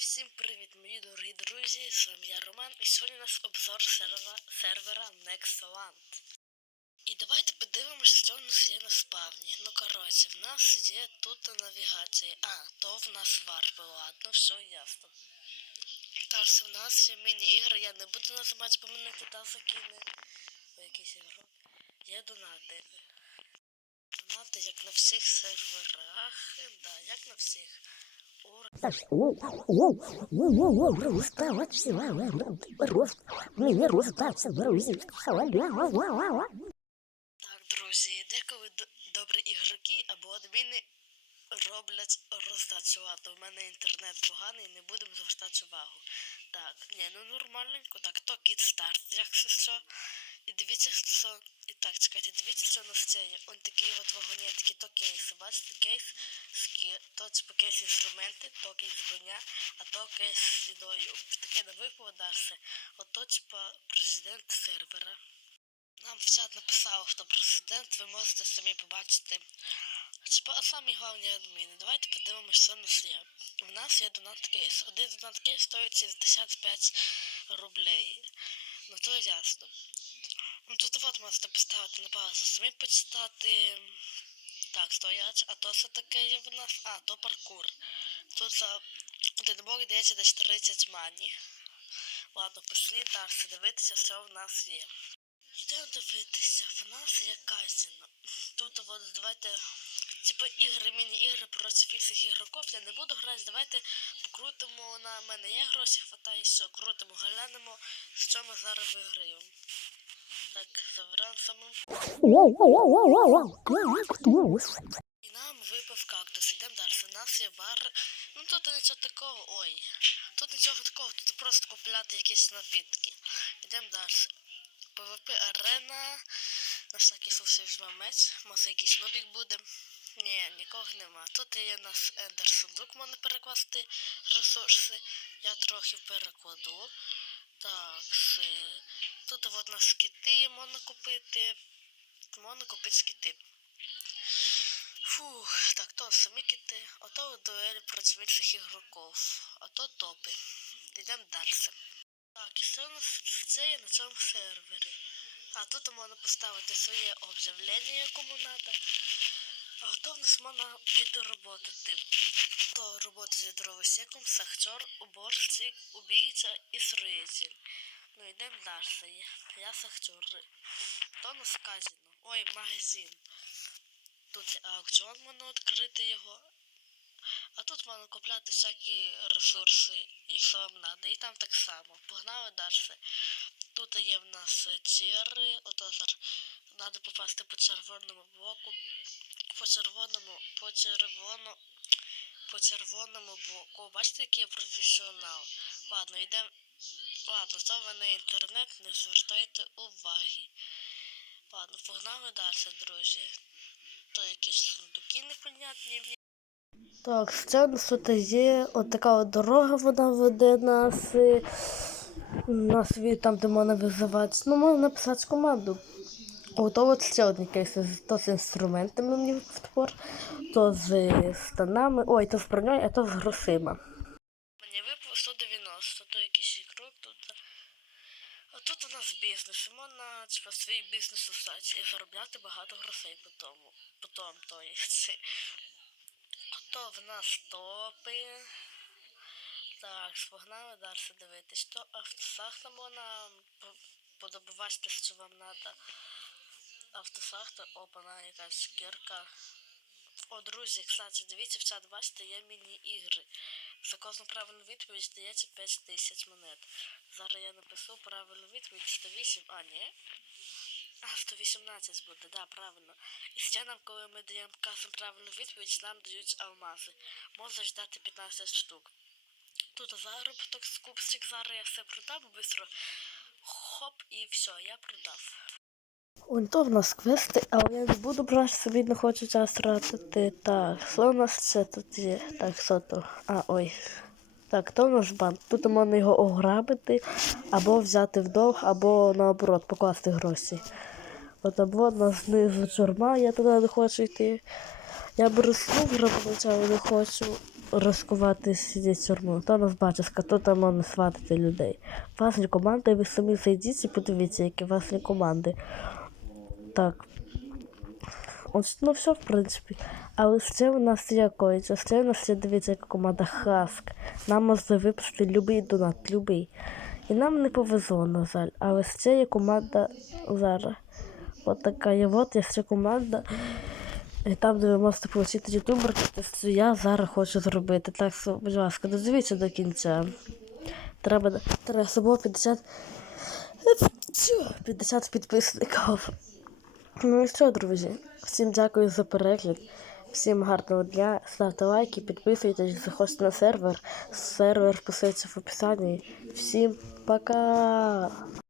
всім привіт, мої дорогі друзі! З вами я Роман, і сьогодні у нас обзор сервера, сервера Nextland. І давайте подивимось, що в нас є на спавні. Ну коротше, в нас є тут навігація. А, то в нас варпи, ладно, все ясно. Далі в нас є міні-ігри, я не буду називати, бо мене туди закине. О, якийсь ігрок. Є донати. Донати як на всіх серверах. Да, як на всіх. Роздався друзі. Так, друзі, деколи добрі ігроки або адміни роблять роздачувати. У мене інтернет поганий, не будемо звертати увагу. Так, ні, ну нормальненько, так, то кіт старт, якщо що. І дивіться, що. І так, чекайте, дивіться, що на сцені. Он такі от вагонетки, то кейси. Бачите, кейс з то типу кейс інструменти, то кейс броня, а то кейс з їдою. Таке не випало далі. Ото, типа, президент сервера. Нам в чат написав, хто президент, ви можете самі побачити. Типа, самі головні адміни. Давайте подивимось, що в нас є. В нас є донат кейс. Один донат кейс стоїть 65 рублей. Ну то ясно. Ну тут от можете поставити на паузу, самі почитати. Так, стоять, а то що таке є в нас? А, то паркур. Тут за один блок дається десь 30 мані. Ладно, пішли далі дивитися, що в нас є. Йдемо дивитися, в нас є казино. Тут от давайте, типу ігри, міні-ігри проти всіх ігроків. Я не буду грати, давайте покрутимо на мене є гроші, хватає, все, крутимо, глянемо, що ми зараз виграємо. Так, заберемо самим. І нам випав кактус. Ідемо далі. У нас є бар. Ну тут нічого такого. Ой. Тут нічого такого, тут просто купляти якісь напітки. Ідемо далі. ПВП арена. На всякий случай візьмемо меч. Може якийсь нубік буде. Ні, нікого нема. Тут є у нас ендер сундук, можна перекласти ресурси. Я трохи перекладу. Так, тут от у нас скіти можна купити. Можна купити скіти. Фух, так, то самі кіти, ото дуелі проти інших ігроків, а то топи. Йдемо далі. Так, і що у нас це є на цьому сервері? А тут можна поставити своє об'явлення, кому треба. Готовність можна підроботати. То робота з дровосеком, сахчор, уборщик, убійця і строїтель. Ну йдемо далі. Я сахчор. То на сказано. Ой, магазин. Тут є аукціон можна відкрити його. А тут можна купляти всякі ресурси, якщо вам треба. І там так само. Погнали далі. Тут є в нас тіри, ото зараз треба попасти по червоному блоку. По червоному, по червоному, по червоному блоку. Бачите, який я професіонал. Ладно, йдемо. Ладно, це в мене інтернет, не звертайте уваги. Ладно, погнали далі, друзі. То якісь сундуки непонятні. Так, це у нас тут є от така от дорога, вона веде нас на світ, там, де можна визивати. Ну, можна написати команду. Ото от ще один кейс, то з інструментами мені в твор, то з станами, ой, то з броньою, а то з грошима. Мені випало 190, то якийсь ігрок тут. А тут у нас бізнес, можна типа, свій бізнес создати і заробляти багато грошей по тому. Потом, то є. То в нас топи. Так, погнали далі дивитись. То автосахта можна по- подобувати, що вам треба. Автосахта, опана, якась кірка. О, друзі, кстати, дивіться в чат, бачите, є міні-ігри. За кожну правильну відповідь здається 5 тисяч монет. Зараз я напишу правильну відповідь 108, а ні. А, 118 буде, да, правильно. І ще нам, коли ми даємо кажемо правильну відповідь, нам дають алмази. Можна ждати 15 штук. Тут заробіток з купсик, зараз я все продам швидко. Хоп, і все, я продав. Ось то в нас квести, але я не буду брати собі, не хочу час тратити. Так, що у нас це тут є? Так, що то? А, ой. Так, то у нас банк. Тут можна його ограбити, або взяти в долг, або наоборот покласти гроші. От або у нас знизу чорма, я туди не хочу йти. Я беру слуг грабуноча, але не хочу. розкувати сидіть тюрму. То нас бачиска, то там можна сватати людей. Власні команди, ви самі зайдіть і подивіться, які власні команди. Так. Ось, ну все, в принципі. Але ще у нас є коїться. Ще у нас є, дивіться, яка команда Хаск. Нам можна випустити любий донат, любий. І нам не повезло, на жаль. Але ще є команда зараз. От така є, от є ще команда. І там, де ви можете отримати ютубер, що я зараз хочу зробити. Так що, будь ласка, додивіться до кінця. Треба, треба було 50, 50 підписників. Ну і що, друзі? Всім дякую за перегляд. Всім гарного дня. Ставте лайки, підписуйтесь, заходьте на сервер. Сервер писається в описанні. Всім пока!